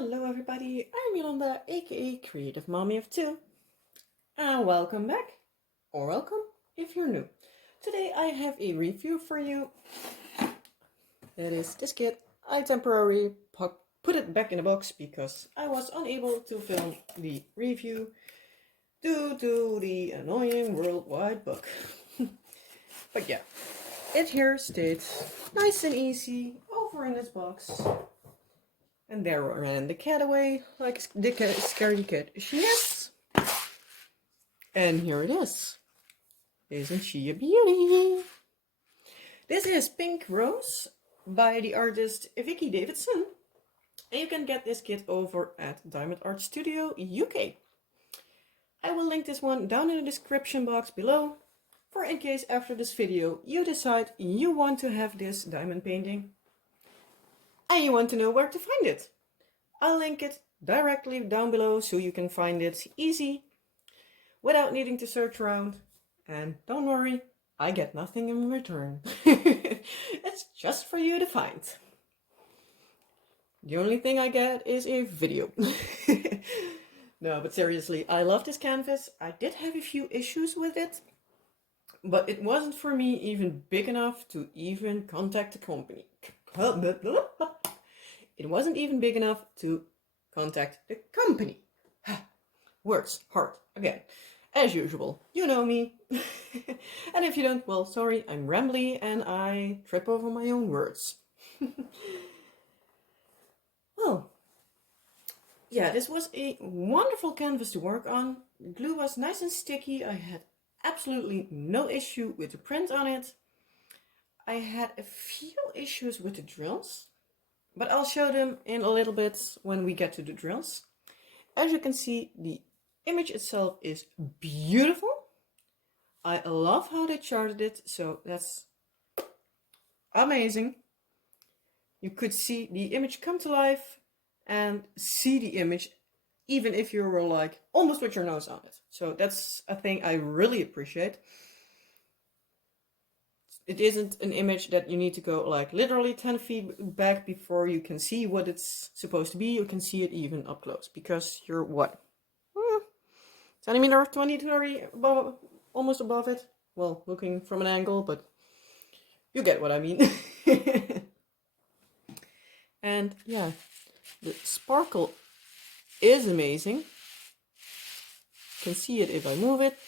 Hello everybody, I'm Yolanda, aka Creative Mommy of Two, and welcome back, or welcome if you're new. Today I have a review for you. That is this kit. I temporarily put it back in the box because I was unable to film the review due to the annoying worldwide bug. But yeah, it here stays nice and easy over in this box. And there ran the cat away like the scaredy cat she is. And here it is. Isn't she a beauty? This is Pink Rose by the artist Vicki Davidson. And you can get this kit over at Diamond Art Studio UK. I will link this one down in the description box below, for in case after this video you decide you want to have this diamond painting and you want to know where to find it. I'll link it directly down below so you can find it easy without needing to search around. And don't worry, I get nothing in return. It's just for you to find. The only thing I get is a video. No, but seriously, I love this canvas. I did have a few issues with it, but it wasn't for me even big enough to even contact the company. It wasn't even big enough to contact the company. Words hard again. As usual, you know me. And if you don't, well, sorry, I'm rambly and I trip over my own words. Well, yeah, this was a wonderful canvas to work on. The glue was nice and sticky. I had absolutely no issue with the print on it. I had a few issues with the drills, but I'll show them in a little bit when we get to the drills. As you can see, the image itself is beautiful. I love how they charted it, so that's amazing. You could see the image come to life and see the image even if you were like almost with your nose on it. So that's a thing I really appreciate. It isn't an image that you need to go like literally 10 feet back before you can see what it's supposed to be. You can see it even up close because you're what? Centimeter 20, 30 above, almost above it. Well, looking from an angle, but you get what I mean. And yeah, the sparkle is amazing. You can see it if I move it.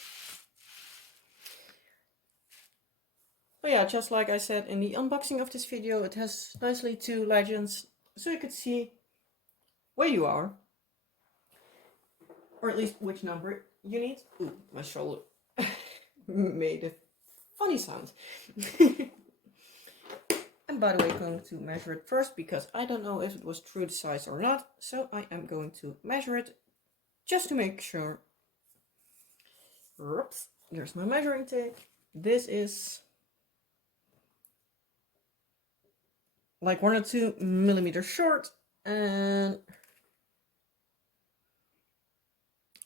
So yeah, just like I said in the unboxing of this video, it has nicely two legends, so you could see where you are, or at least which number you need. Ooh, my shoulder made a funny sound. And by the way, I'm going to measure it first because I don't know if it was true to size or not, so I am going to measure it just to make sure. Oops, there's my measuring tape. This is like 1 or 2 millimeters short and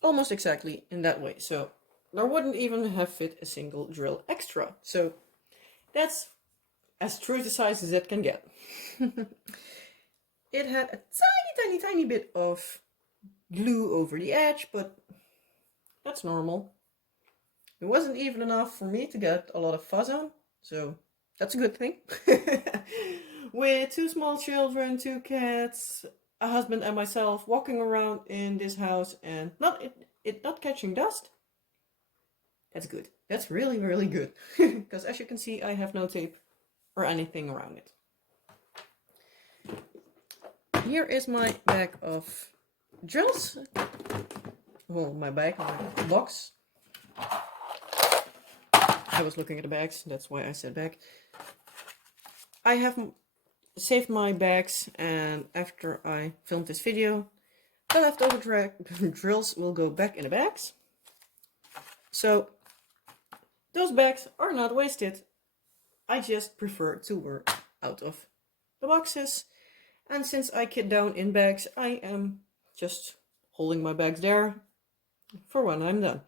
almost exactly in that way. So there wouldn't even have fit a single drill extra. So that's as true to size as it can get. It had a tiny bit of glue over the edge, but that's normal. It wasn't even enough for me to get a lot of fuzz on, so that's a good thing. With 2 small children, 2 cats, a husband and myself walking around in this house and it not catching dust, that's good. That's really, really good. Because as you can see, I have no tape or anything around it. Here is my bag of drills. Well, my bag, my box. I was looking at the bags, that's why I said bag. I have saved my bags, and after I filmed this video, the leftover drills will go back in the bags. So those bags are not wasted. I just prefer to work out of the boxes. And since I kit down in bags, I am just holding my bags there for when I'm done.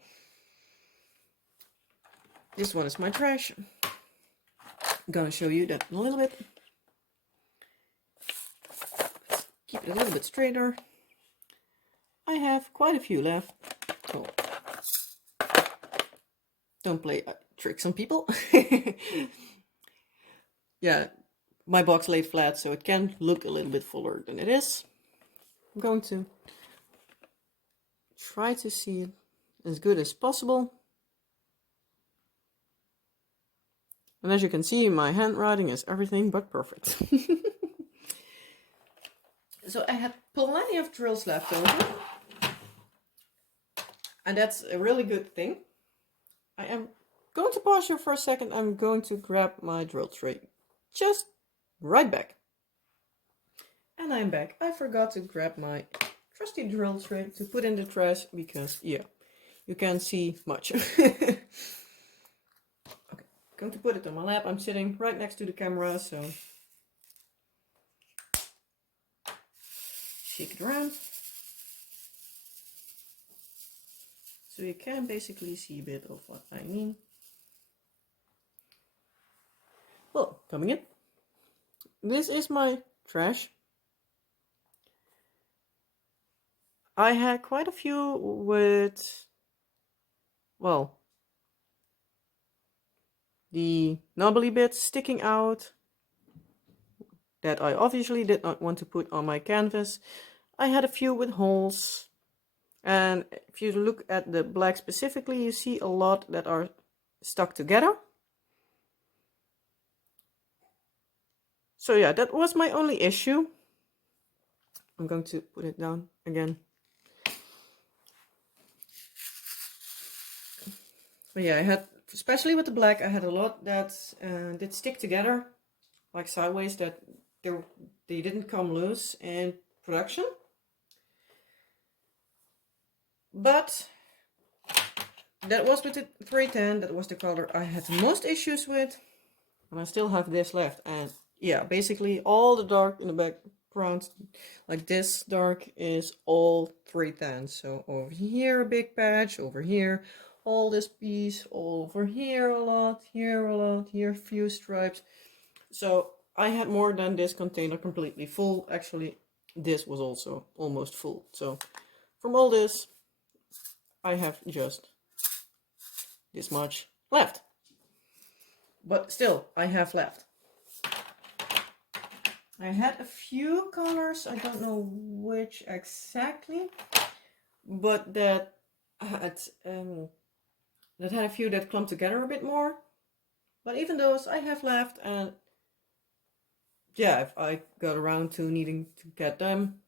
This one is my trash. I'm gonna show you that in a little bit. Keep it a little bit straighter. I have quite a few left. Oh. Don't play tricks on people. Yeah, my box laid flat, so it can look a little bit fuller than it is. I'm going to try to see it as good as possible. And as you can see, my handwriting is everything but perfect. So I had plenty of drills left over. And that's a really good thing. I am going to pause here for a second. I'm going to grab my drill tray. Just right back. And I'm back. I forgot to grab my trusty drill tray to put in the trash because, yeah, you can't see much. Okay, going to put it on my lap. I'm sitting right next to the camera, so shake it around. So you can basically see a bit of what I mean. Well, coming in. This is my trash. I had quite a few with, well, the knobbly bits sticking out that I obviously did not want to put on my canvas. I had a few with holes. And if you look at the black specifically, you see a lot that are stuck together. So yeah, that was my only issue. I'm going to put it down again. But yeah, I had, especially with the black, I had a lot that did stick together, like sideways, that they didn't come loose in production. But that was with the 310, that was the color I had the most issues with. And I still have this left. And yeah, basically all the dark in the background, like this dark, is all 310. So over here a big patch, over here all this piece, over here a lot, here a lot, here a few stripes. So I had more than this container completely full. Actually, this was also almost full. So from all this, I have just this much left. But still, I have left. I had a few colors, I don't know which exactly, but that had a few that clumped together a bit more. But even those I have left, and yeah, if I got around to needing to get them,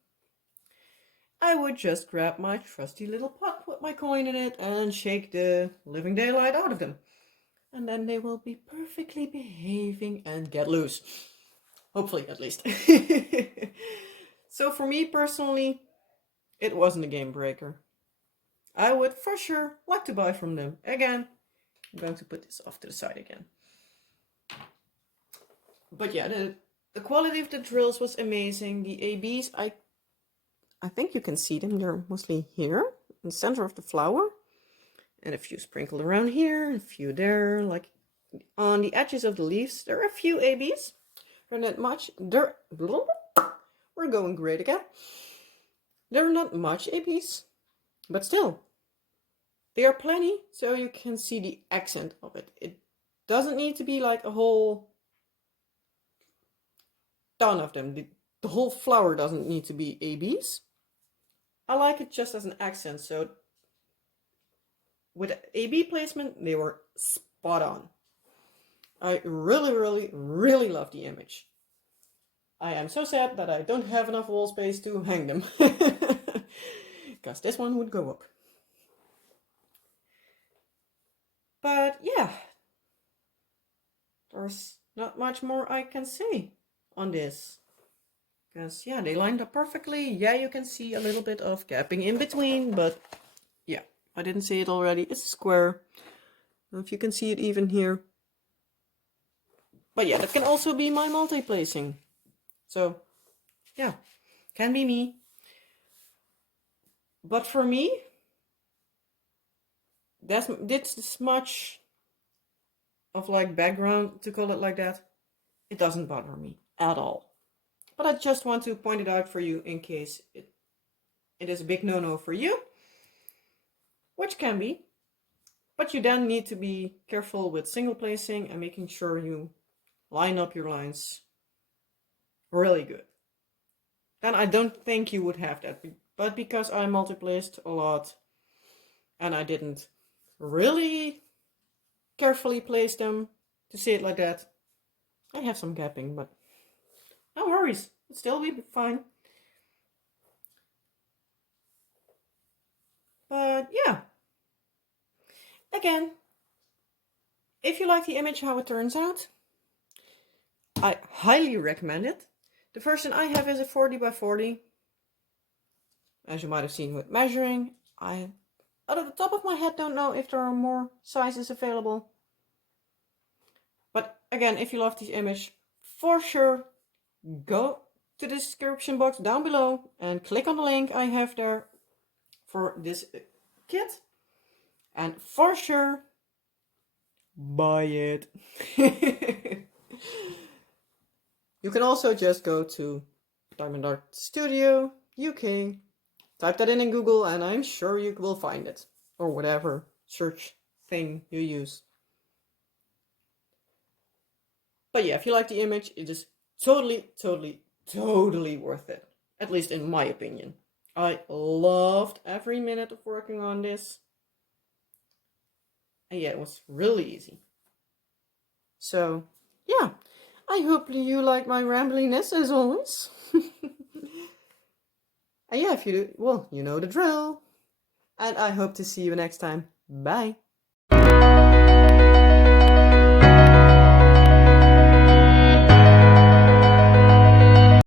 I would just grab my trusty little pot, put my coin in it, and shake the living daylight out of them. And then they will be perfectly behaving and get loose. Hopefully, at least. So for me personally, it wasn't a game breaker. I would for sure like to buy from them again. I'm going to put this off to the side again. But yeah, the quality of the drills was amazing. The ABs, I think you can see them. They're mostly here in the center of the flower. And a few sprinkled around here, a few there. Like on the edges of the leaves, there are a few ABs. They're not much. We're going great again. There are not much ABs, but still, there are plenty, so you can see the accent of it. It doesn't need to be like a whole ton of them. The whole flower doesn't need to be ABs. I like it just as an accent, so with AB placement, they were spot on. I really, really, really love the image. I am so sad that I don't have enough wall space to hang them. Because this one would go up. But yeah, there's not much more I can say on this. Because yeah, they lined up perfectly. Yeah, you can see a little bit of gapping in between, but yeah, I didn't see it already. It's a square. I don't know if you can see it even here. But yeah, that can also be my multi-placing. So yeah, can be me. But for me, this much of like background, to call it like that, it doesn't bother me at all. But I just want to point it out for you in case it is a big no-no for you, which can be, but you then need to be careful with single placing and making sure you line up your lines really good. Then I don't think you would have that, but because I multi-placed a lot and I didn't really carefully place them, to say it like that, I have some gapping, but no worries, it'll still be fine. But yeah, again, if you like the image how it turns out, I highly recommend it. The version I have is a 40 by 40. As you might have seen with measuring, I out of the top of my head don't know if there are more sizes available. But again, if you love this image, for sure, go to the description box down below and click on the link I have there for this kit. And for sure, buy it. You can also just go to Diamond Art Studio UK, type that in Google, and I'm sure you will find it, or whatever search thing you use. But yeah, if you like the image, it is totally worth it, at least in my opinion. I loved every minute of working on this, and yeah, it was really easy. So yeah, I hope you like my rambliness as always. And yeah, if you do, well, you know the drill. And I hope to see you next time. Bye.